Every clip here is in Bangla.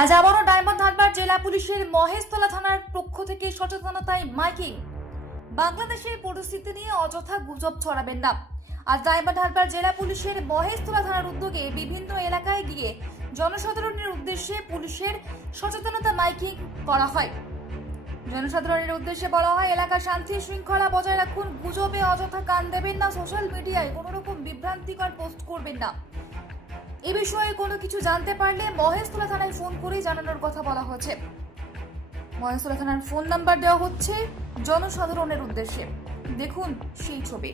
আজ আবারও ডায়মন্ড হারবার জেলা পুলিশের মহেশতলা থানার পক্ষ থেকে সচেতনতায় মাইকিং। বাংলাদেশের পরিস্থিতি নিয়ে অযথা গুজব ছড়াবেন না। আজ ডায়মন্ড হারবার জেলা পুলিশের মহেশতলা থানার উদ্যোগে বিভিন্ন এলাকায় গিয়ে জনসাধারণের উদ্দেশ্যে পুলিশের সচেতনতা মাইকিং করা হয়। জনসাধারণের উদ্দেশ্যে বলা হয়, এলাকা শান্তি শৃঙ্খলা বজায় রাখুন, গুজবে অযথা কান দেবেন না, সোশ্যাল মিডিয়ায় কোনো রকম বিভ্রান্তিকর পোস্ট করবেন না। এ বিষয়ে কোনো কিছু জানতে পারলে মহেশতলা থানায় ফোন করে জানানোর কথা বলা হয়েছে। মহেশতলা থানার ফোন নাম্বার দেওয়া হচ্ছে জনসাধারণের উদ্দেশ্যে। দেখুন সেই ছবি।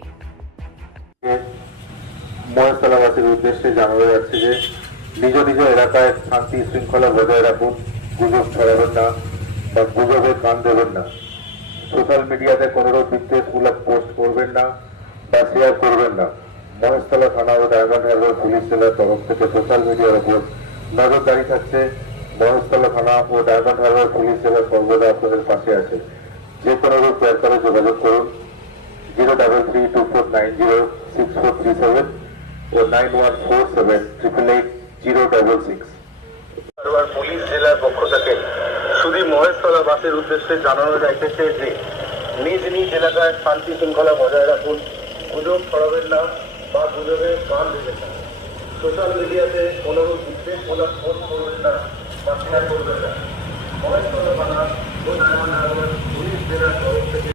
মহেশতলাবাসীর উদ্দেশ্যে জানানো যাচ্ছে যে নিজ নিজ এলাকায় শান্তি শৃঙ্খলা বজায় রাখুন, গুজব ছড়াবেন না বা গুজবে কান দেবেন না, সোশ্যাল মিডিয়াতে কোনো বিদ্বেষমূলক পোস্ট করবেন না বা শেয়ার করবেন না। মহেশতলা থানা ও ডায়মন্ড হারবার পুলিশ জেলার তরফ থেকে সোশ্যাল মিডিয়ার উপর নজরদারি থাকছে। মহেশতলা থানা ও ডায়মন্ড হারবার পুলিশ জেলা সর্বদা আপনাদের পাশে আছে। যে কোনো রূপ দরকারে যোগাযোগ করুন 03324906437 ও 9147888066। পুলিশ জেলার পক্ষ থেকে শুধু মহেশতলা বাসের উদ্দেশ্যে জানানো যাইতেছে যে নিজ নিজ এলাকায় শান্তি শৃঙ্খলা বজায় রাখুন, গুজব ছড়াবেন না বা গুজবে কান দেবেন না, সোশ্যাল মিডিয়াতে কোনো বিদ্বেষমূলক পোস্ট করবেন না বা শেয়ার করবেন না। মহেশতলা থানা ও পুলিশ জেলার তরফ থেকে